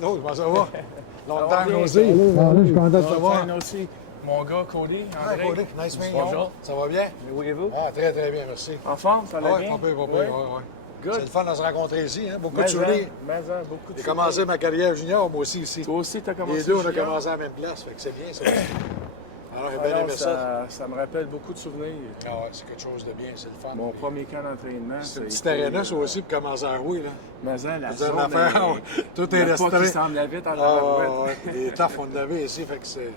Mondo, comment ça va? Longtemps Ça va bien. aussi. Salut, je suis content de te Ça voir. va? aussi. Mon gars, Cody, Hi, André. Cody. Nice meeting you. Bonjour. Ça va bien? Oui, et vous? Ah, très, très bien, merci. En forme, ça va Oui, bien? pas pire, pas pire, Oui. ouais. Good. C'est le fun de se rencontrer ici, hein? Beaucoup de Mais souvenirs. beaucoup de J'ai commencé ma carrière junior, moi aussi, ici. Toi aussi, tu as commencé Les deux, on a junior? commencé à la même place, fait que c'est bien, ça. Alors, j'ai bien Alors, aimé ça. ça me rappelle beaucoup de souvenirs. Ah ouais, c'est quelque chose de bien, c'est le fun. Mon premier camp d'entraînement, C'est une ça petite a été, aréna, ça aussi, pour commencer à rouler, là. Mais la C'est une zone, affaire, tout est pas resté. qui semble vite en Ah, tabarouette. ouais. Les toughs, on l'avait ici, fait que c'est...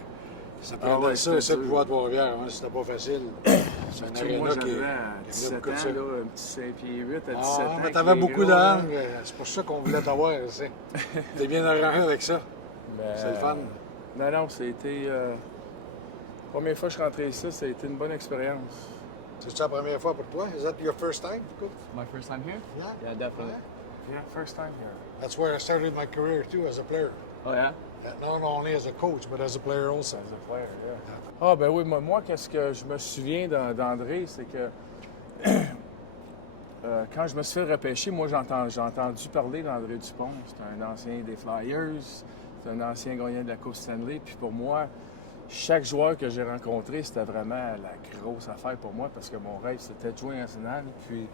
Ça prenait ouais, ça, c'était ça, pour dur. jouer à Trois-Rivières, hein, c'était pas facile. C'est une Tu sais, aréna moi, qui j'avais à qui 17 ans, beaucoup de ça. là, un petit 5 pieds 8 à 17 Ah, ans. mais avec t'avais les beaucoup gros, de là. langue, c'est pour ça qu'on voulait t'avoir, tu sais. T'es bien arrangé avec ça, Mais, c'est le fun. Non, ça a été... La première fois que je suis rentré ici, ça a été une bonne expérience. C'est-tu la première fois pour toi? Is that your first time? My first time here? Yeah. Yeah, definitely. Yeah, first time here. That's where I started my career too, as a player. Oh yeah? Not only as a coach, but as a player also. As a player, yeah. Ah, ben oui, moi, qu'est-ce que je me souviens d'André, c'est que quand je me suis fait repêcher, moi, j'ai entendu parler d'André Dupont. C'est un ancien des Flyers, c'est un ancien gagnant de la Coupe Stanley. Puis pour moi, chaque joueur que j'ai rencontré, c'était vraiment la grosse affaire pour moi parce que mon rêve, c'était de jouer en national. Puis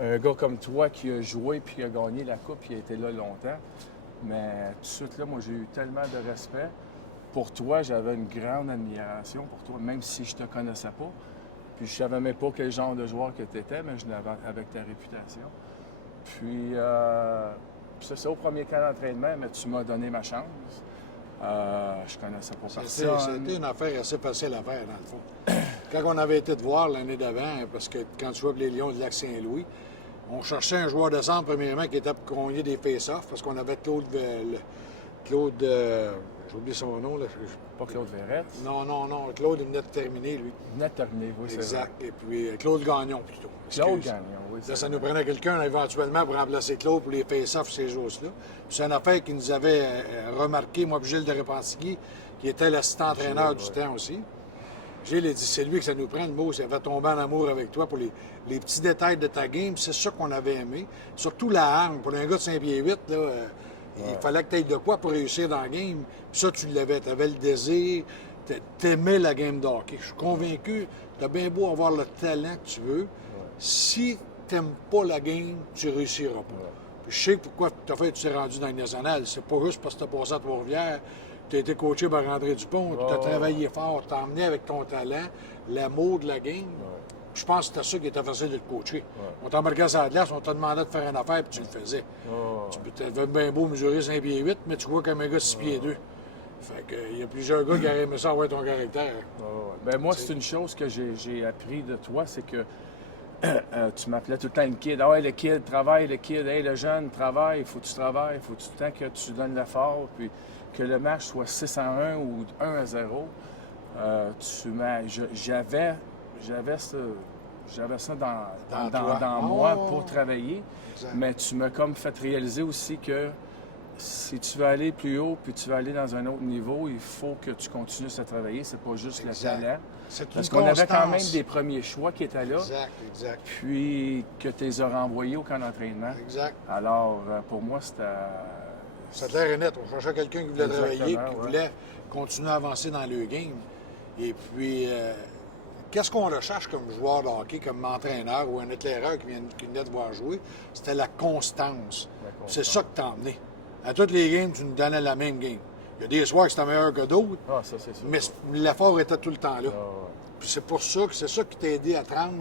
un gars comme toi qui a joué puis qui a gagné la Coupe, qui a été là longtemps. Mais tout de suite, là, moi, j'ai eu tellement de respect. Pour toi, j'avais une grande admiration pour toi, même si je te connaissais pas. Puis je savais même pas quel genre de joueur que tu étais, mais je l'avais avec ta réputation. Puis, c'est ça au premier camp d'entraînement, mais tu m'as donné ma chance. Je connaissais pas personne. C'était une affaire assez facile à faire, dans le fond. Quand on avait été te voir l'année d'avant, parce que quand tu jouais pour les Lions de Lac-Saint-Louis, on cherchait un joueur de centre, premièrement, qui était pour gagner des face-offs, parce qu'on avait Claude j'ai oublié son nom, là. Pas Claude Verrette. Non. Claude, il venait de terminer, lui. Il venait de terminer, oui, c'est Exact. Et puis Claude Gagnon, plutôt. Claude Excuse. Gagnon, oui. Là, ça nous prenait quelqu'un éventuellement pour remplacer Claude pour les face-offs, ces choses-là. C'est une affaire qui nous avait remarqué, moi, puis Gilles de Repentigny, qui était l'assistant-entraîneur du temps aussi. Gilles a dit, c'est lui que ça nous prend, le mot, ça va tomber en amour avec toi pour les petits détails de ta game. C'est ça qu'on avait aimé. Surtout la arme. Pour un gars de 5 pieds 8, là, il fallait que tu aies de quoi pour réussir dans la game. Puis ça, tu l'avais. Tu avais le désir. T'aimais la game de hockey. Je suis convaincu, tu as bien beau avoir le talent que tu veux. Si tu n'aimes pas la game, tu ne réussiras pas. Puis je sais pourquoi tu t'es rendu dans le national. C'est pas juste parce que tu as passé à Trois-Rivières. Tu as été coaché par André Dupont. Tu as travaillé fort. Tu as emmené avec ton talent l'amour de la game. Je pense que c'était ça qui était facile de te coacher. On t'embarquait sur la glace, on t'a demandé de faire une affaire, puis tu le faisais. Tu avais bien beau mesurer 5 pieds 8, mais tu vois comme un gars 6 pieds 2. Fait que, il y a plusieurs gars qui auraient aimé ça avoir ton caractère. Ben moi, c'est une chose que j'ai appris de toi, c'est que tu m'appelais tout le temps le kid. Ah ouais, le kid, travaille, le kid. Hey, le jeune, travaille, il faut que tu travailles, il faut tout le temps que tu donnes l'effort, puis que le match soit 6-1 ou 1-0. J'avais ça dans moi pour travailler, Exact. mais tu m'as comme fait réaliser aussi que si tu veux aller plus haut puis tu veux aller dans un autre niveau, il faut que tu continues à travailler. C'est pas juste Exact. le talent. C'est Parce une qu'on avait quand même constance. des premiers choix qui étaient là, Exact. puis que tu les as renvoyés au camp d'entraînement. Exact. Alors, pour moi, c'était... C'est clair et net. On cherchait quelqu'un qui voulait Exactement, travailler, qui ouais. voulait continuer à avancer dans le game. Et puis, qu'est-ce qu'on recherche comme joueur de hockey, comme entraîneur ou un éclaireur qui venait de voir jouer? C'était la constance. C'est ça que t'as emmené. À toutes les games, tu nous donnais la même game. Il y a des soirs que c'était meilleur que d'autres, Ah, ça, c'est sûr. mais l'effort était tout le temps là. Ah, ouais. Puis c'est pour ça que c'est ça qui t'a aidé à te rendre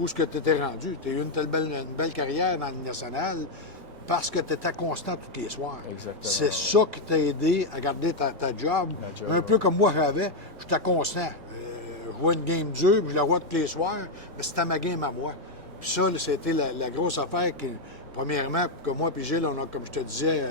où ce que tu étais rendu. Tu as eu une belle carrière dans le national parce que tu étais constant tous les soirs. Exactement. C'est ça qui t'a aidé à garder ta job. Un peu comme moi j'avais, j'étais constant. Je jouais une game dure, puis je la vois tous les soirs, mais c'était ma game à moi. Puis ça, là, c'était la grosse affaire qui, premièrement, que moi et Gilles, on a, comme je te disais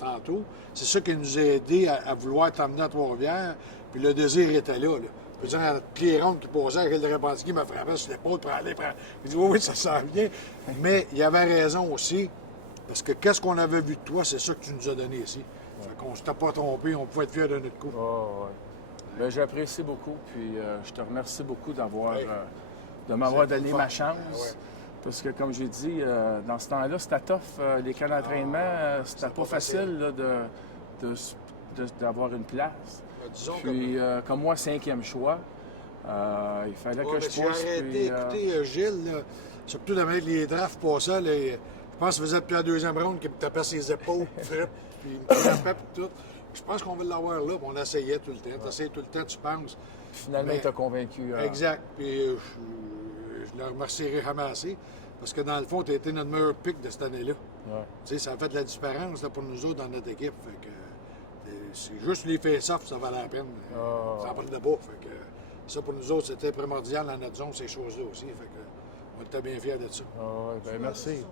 tantôt, c'est ça qui nous a aidé à vouloir t'emmener à Trois-Rivières, puis le désir était là. Je veux dire, à toutes les rondes qui posaient, Gilles de Repentigny me frappait sur l'épaule pour aller prendre. Il dit oui, ça s'en vient. Mais il avait raison aussi, parce que qu'est-ce qu'on avait vu de toi, c'est ça que tu nous as donné ici. Fait qu'on ne s'était pas trompé, on pouvait être fiers de notre coup. Ah, ouais. Ben, j'apprécie beaucoup, puis je te remercie beaucoup Oui. de m'avoir C'était donné le fun. ma chance. Ouais. Parce que, comme j'ai dit, dans ce temps-là, c'était tough. Les camps d'entraînement, c'était pas facile là, d'avoir une place. Disons Puis, comme moi, 5e choix, il fallait que je j'ai pousse. arrêté. Puis, Écoutez, Gilles, là, surtout de mettre les drafts passants, là, je pense qu'il faisait depuis la deuxième ronde qu'il me tapait ses épaules, frites, puis il me tapait puis tout. Je pense qu'on va l'avoir là, puis on essayait tout le temps. Tu essayes tout le temps, tu penses. finalement, il t'a convaincu. Exact. Puis je le remercierai jamais assez. Parce que dans le fond, tu as été notre meilleur pick de cette année-là. Ouais. Tu sais, ça a fait de la différence là, pour nous autres dans notre équipe. Fait que, c'est juste les face-offs, ça valait la peine. Ça en prenait pas. Fait que, ça, pour nous autres, c'était primordial dans notre zone, ces choses-là aussi. Fait que, on était bien fiers de ça. Ben, merci.